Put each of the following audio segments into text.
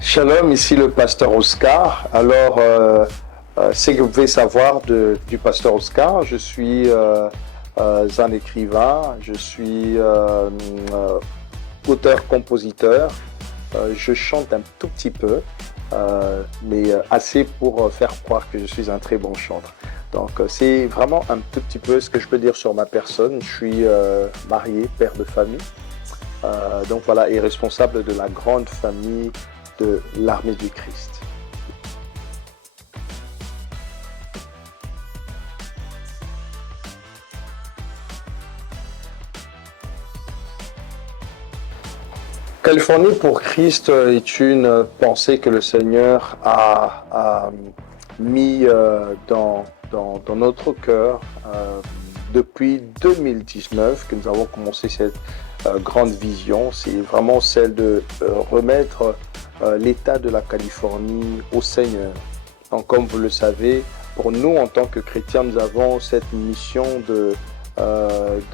Shalom, ici le pasteur Oscar. Ce que vous pouvez savoir du pasteur Oscar, je suis un écrivain, je suis auteur-compositeur, je chante un tout petit peu, mais assez pour faire croire que je suis un très bon chanteur. C'est vraiment un tout petit peu ce que je peux dire sur ma personne. Je suis marié, père de famille. Voilà, et responsable de la grande famille de l'armée du Christ. Californie pour Christ est une pensée que le Seigneur a mis dans notre cœur depuis 2019 que nous avons commencé cette grande vision. C'est vraiment celle de remettre l'État de la Californie au Seigneur. Donc, comme vous le savez, pour nous, en tant que chrétiens, nous avons cette mission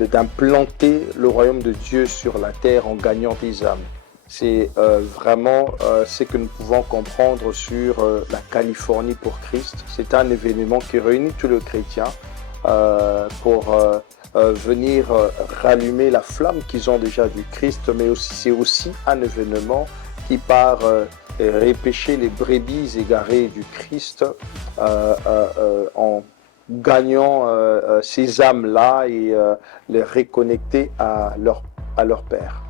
d'implanter le royaume de Dieu sur la terre en gagnant des âmes. C'est vraiment ce que nous pouvons comprendre sur la Californie pour Christ. C'est un événement qui réunit tous les chrétiens pour venir rallumer la flamme qu'ils ont déjà du Christ, mais c'est aussi un événement qui part repêcher les brebis égarées du Christ en gagnant ces âmes-là et les reconnecter à leur Père.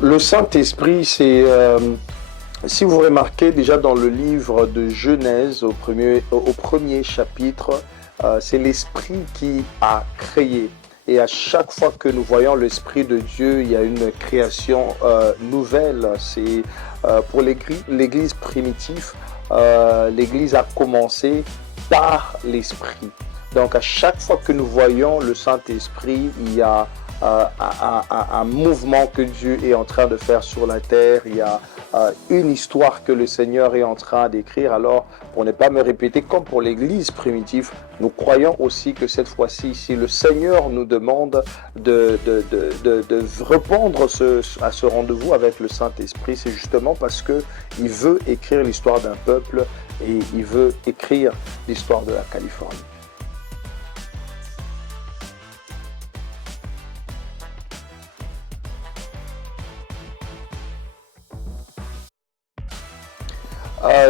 Le Saint-Esprit, si vous remarquez déjà dans le livre de Genèse, au premier chapitre, c'est l'Esprit qui a créé. Et à chaque fois que nous voyons l'Esprit de Dieu, il y a une création nouvelle. C'est pour l'Église primitive, l'Église a commencé par l'Esprit. Donc à chaque fois que nous voyons le Saint-Esprit, il y a un mouvement que Dieu est en train de faire sur la terre. Il y a une histoire que le Seigneur est en train d'écrire. Alors, pour ne pas me répéter, comme pour l'Église primitive, nous croyons aussi que cette fois-ci, si le Seigneur nous demande de répondre à ce rendez-vous avec le Saint-Esprit, c'est justement parce qu'il veut écrire l'histoire d'un peuple et il veut écrire l'histoire de la Californie.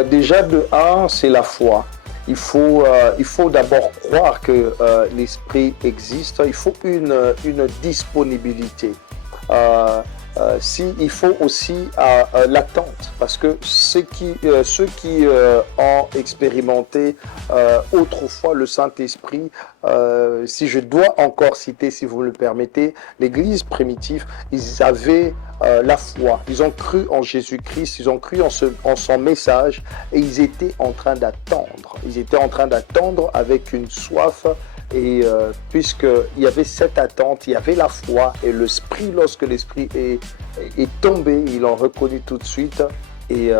Déjà, de un, c'est la foi. Il faut d'abord croire que l'Esprit existe. Il faut une disponibilité. Il faut aussi l'attente, parce que ceux qui ont expérimenté autrefois le Saint-Esprit, si je dois encore citer, si vous me le permettez, l'Église primitive, ils avaient la foi, ils ont cru en Jésus-Christ, ils ont cru en son message et ils étaient en train d'attendre. Ils étaient en train d'attendre avec une soif. Et puisqu'il y avait cette attente, il y avait la foi et l'esprit, lorsque l'esprit est tombé, ils l'ont reconnu tout de suite et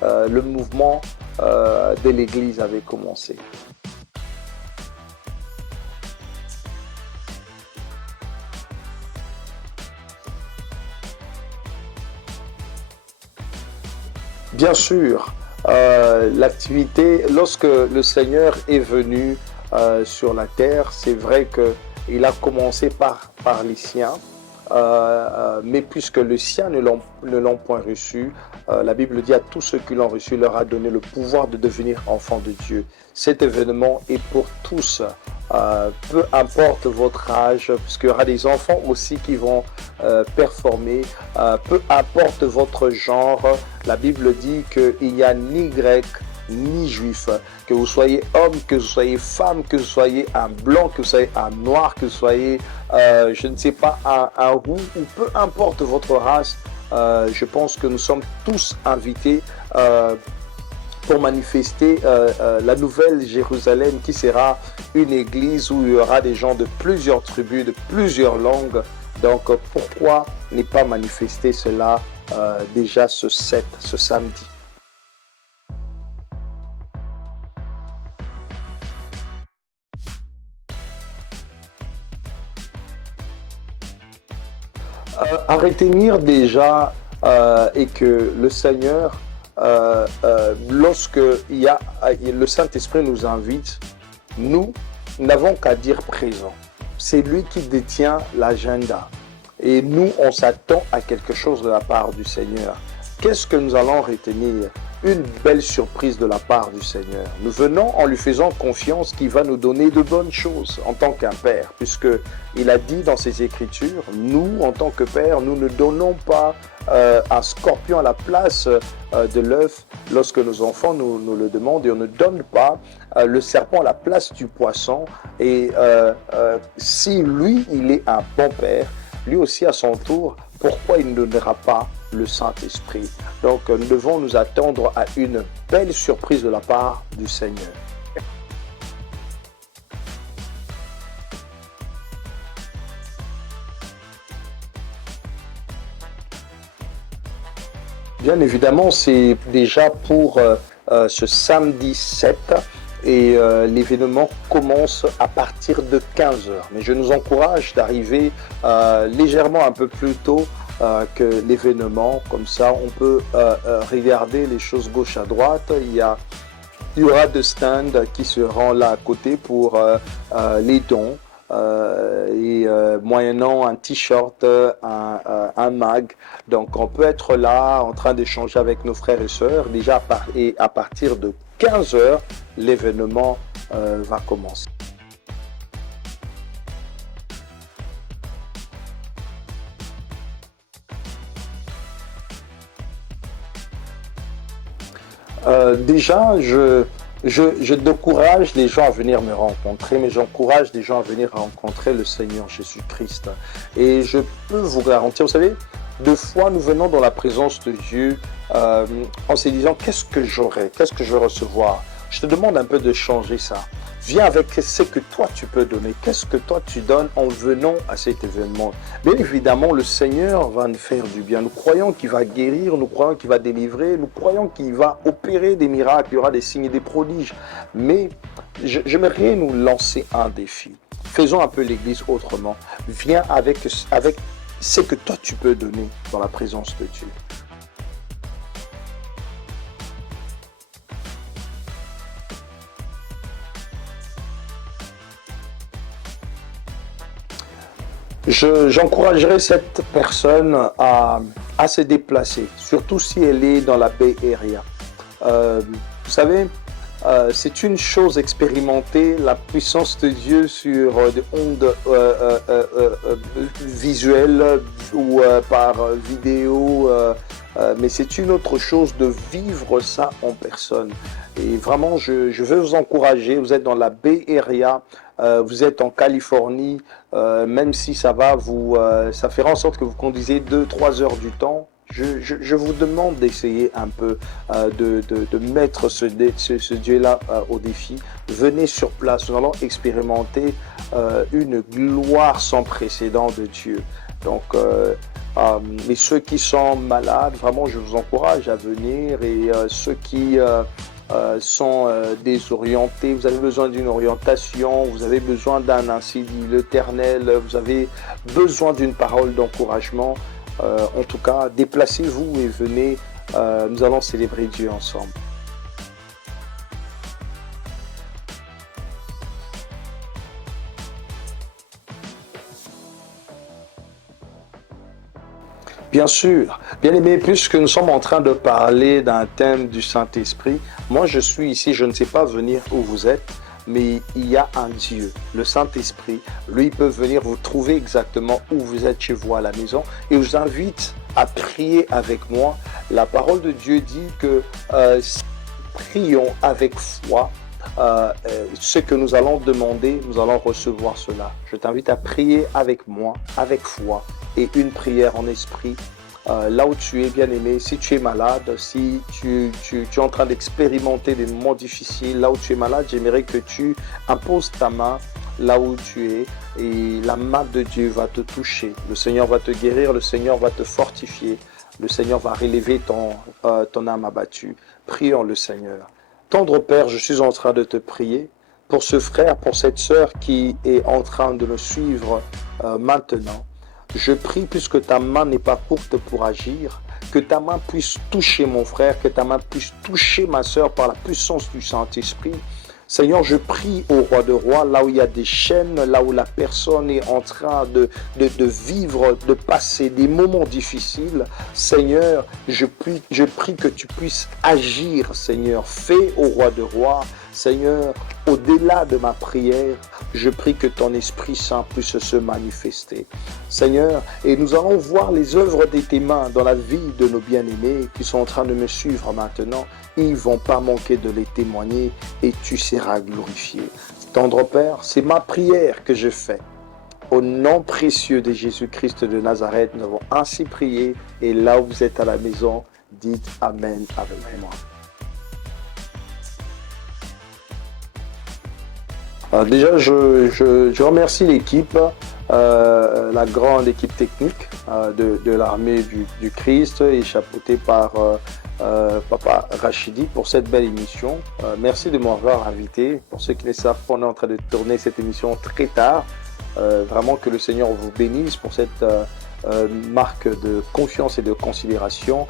le mouvement de l'Église avait commencé. Bien sûr, l'activité, lorsque le Seigneur est venu sur la terre, c'est vrai qu'il a commencé par les siens, mais puisque les siens ne l'ont point reçu, la Bible dit à tous ceux qui l'ont reçu, leur a donné le pouvoir de devenir enfants de Dieu. Cet événement est pour tous, peu importe votre âge, puisqu'il y aura des enfants aussi qui vont performer, peu importe votre genre, la Bible dit qu'il n'y a ni grec, ni juif, que vous soyez homme, que vous soyez femme, que vous soyez un blanc, que vous soyez un noir, que vous soyez, je ne sais pas, un roux, ou peu importe votre race, je pense que nous sommes tous invités pour manifester la nouvelle Jérusalem qui sera une église où il y aura des gens de plusieurs tribus, de plusieurs langues. Donc pourquoi ne pas manifester cela déjà ce samedi? À retenir déjà et que le Seigneur, lorsque le Saint-Esprit nous invite, nous n'avons qu'à dire présent. C'est lui qui détient l'agenda. Et nous, on s'attend à quelque chose de la part du Seigneur. Qu'est-ce que nous allons retenir? Une belle surprise de la part du Seigneur. Nous venons en lui faisant confiance qu'il va nous donner de bonnes choses en tant qu'un père, puisqu'il a dit dans ses Écritures, nous, en tant que père, nous ne donnons pas un scorpion à la place de l'œuf lorsque nos enfants nous le demandent, et on ne donne pas le serpent à la place du poisson. Et si lui, il est un bon père, lui aussi à son tour, pourquoi il ne donnera pas le Saint-Esprit? Donc nous devons nous attendre à une belle surprise de la part du Seigneur. Bien évidemment, c'est déjà pour ce samedi 7 et l'événement commence à partir de 15 heures. Mais je nous encourage d'arriver légèrement un peu plus tôt que l'événement. Comme ça, on peut regarder les choses gauche à droite. Il y aura des stands qui seront là à côté pour les dons. Moyennant un t-shirt, un mag. Donc on peut être là en train d'échanger avec nos frères et sœurs. Déjà et à partir de 15 heures, l'événement va commencer. Déjà, je décourage les gens à venir me rencontrer, mais j'encourage les gens à venir rencontrer le Seigneur Jésus-Christ. Et je peux vous garantir, vous savez, deux fois nous venons dans la présence de Dieu en se disant qu'est-ce que j'aurai, qu'est-ce que je vais recevoir. Je te demande un peu de changer ça. Viens avec ce que toi tu peux donner. Qu'est-ce que toi tu donnes en venant à cet événement? Bien évidemment, le Seigneur va nous faire du bien. Nous croyons qu'il va guérir, nous croyons qu'il va délivrer, nous croyons qu'il va opérer des miracles, il y aura des signes et des prodiges. Mais j'aimerais nous lancer un défi. Faisons un peu l'Église autrement. Viens avec ce que toi tu peux donner dans la présence de Dieu. J'encouragerais cette personne à se déplacer, surtout si elle est dans la Bay Area. Vous savez, c'est une chose expérimenter la puissance de Dieu sur des ondes visuelles ou par vidéo, mais c'est une autre chose de vivre ça en personne. Et vraiment, je veux vous encourager, vous êtes dans la Bay Area, vous êtes en Californie, même si ça ça fera en sorte que vous conduisez 2-3 heures du temps. Je vous demande d'essayer un peu de mettre ce Dieu-là au défi. Venez sur place, nous allons expérimenter une gloire sans précédent de Dieu. Donc, mais ceux qui sont malades, vraiment, je vous encourage à venir. Et ceux qui sont désorientés, vous avez besoin d'une orientation, vous avez besoin d'un ainsi dit l'Éternel, vous avez besoin d'une parole d'encouragement. En tout cas, déplacez-vous et venez, nous allons célébrer Dieu ensemble. Bien sûr, bien aimé, puisque nous sommes en train de parler d'un thème du Saint-Esprit, moi je suis ici, je ne sais pas venir où vous êtes, mais il y a un Dieu, le Saint-Esprit. Lui, il peut venir vous trouver exactement où vous êtes chez vous à la maison. Et je vous invite à prier avec moi. La parole de Dieu dit que si nous prions avec foi, ce que nous allons demander, nous allons recevoir cela. Je t'invite à prier avec moi, avec foi, et une prière en esprit. Là où tu es, bien aimé, si tu es malade, si tu es en train d'expérimenter des moments difficiles, là où tu es malade, j'aimerais que tu imposes ta main là où tu es et la main de Dieu va te toucher. Le Seigneur va te guérir, le Seigneur va te fortifier, le Seigneur va relever ton âme abattue. Prions le Seigneur. Tendre Père, je suis en train de te prier pour ce frère, pour cette sœur qui est en train de nous suivre maintenant. je prie, puisque ta main n'est pas courte pour agir, que ta main puisse toucher mon frère, que ta main puisse toucher ma sœur par la puissance du Saint-Esprit. Seigneur, je prie au roi de rois, là où il y a des chaînes, là où la personne est en train de vivre, de passer des moments difficiles. Seigneur, je prie que tu puisses agir, Seigneur. Fais au roi de rois. Seigneur, au-delà de ma prière, je prie que ton Esprit Saint puisse se manifester. Seigneur, et nous allons voir les œuvres de tes mains dans la vie de nos bien-aimés qui sont en train de me suivre maintenant. Ils ne vont pas manquer de les témoigner et tu seras glorifié. Tendre Père, c'est ma prière que je fais. Au nom précieux de Jésus-Christ de Nazareth, nous avons ainsi prié et là où vous êtes à la maison, dites Amen avec moi. Déjà, je remercie l'équipe, la grande équipe technique de l'armée du Christ et chapeautée par Papa Rachidi pour cette belle émission. Merci de m'avoir invité. Pour ceux qui ne savent pas, on est en train de tourner cette émission très tard. Vraiment que le Seigneur vous bénisse pour cette marque de confiance et de considération.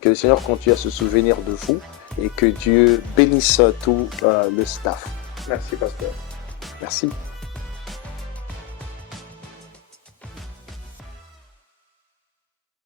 Que le Seigneur continue à se souvenir de vous et que Dieu bénisse tout le staff. Merci, pasteur. Merci.